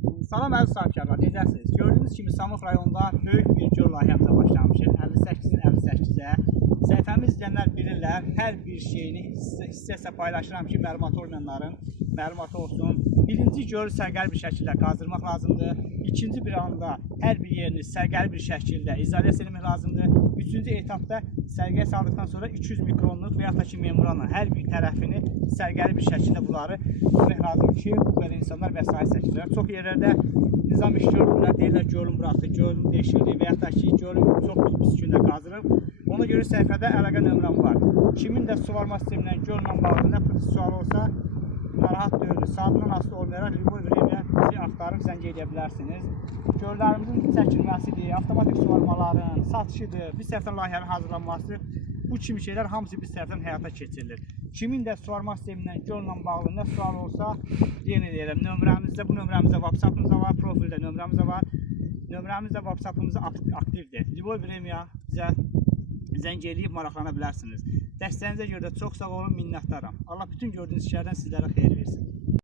Salam əziz sahibkarlar, necəsiniz? Gördüyünüz kimi Samux rayonunda böyük bir göl layihəmizə başlamışıq. 58-in 58-ə. Səhifəmi izləyənlər bilirlər, hər bir şeyini hissə-hissə paylaşıram ki, məlumat olmayanların məlumatı olsun. Birinci gölü sərgəli bir şəkildə qazdırmaq lazımdır. İkinci bir anda hər bir yerini sərgəli bir şəkildə izolyasiya etmək lazımdır. Üçüncü etapda sərgiyə saldıqdan sonra 200 mikronluq və yaxud da ki, membranla hər bir tərəfini sərgəli bir şəkildə bunları etmək lazımdır ki, bu belə insanlar vəsait çəkirlər. Çox yerlərdə nizam iş görürlər, deyirlər gölün buraxdı, gölün değişildi və yaxud da ki, gölün çox pis gündə qazırıb. Ona görə səhifədə əlaqə nömrəm var. Kimin də suvarma sistemindən göllə bağlı nə sual olsa, narahat deyil, saatından asılı olmayaraq Liboy Vremya bizi axtarıb zəng edə bilərsiniz. Göllərimizin çəkilməsidir, avtomatik suvarmaların satışıdır, biz tərəfdən layihənin hazırlanması, bu kimi şeylər hamısı biz tərəfdən həyata keçirilir. Kimin də suvarma sistemindən göllə bağlı nə sual olsa, yenə deyirəm, nömrəmizdə, bu nömrəmizdə WhatsApp-ımızda var, profildə nömrəmizdə var. Nömrəmizdə WhatsApp-ımızda aktivdir. Liboy Vremya bizə zəng eləyib maraqlana bilərsiniz. Dəstəyinizə görə də çox sağ olun, minnətdaram. Allah bütün gördüyünüz işlərdən sizlərə xeyir versin.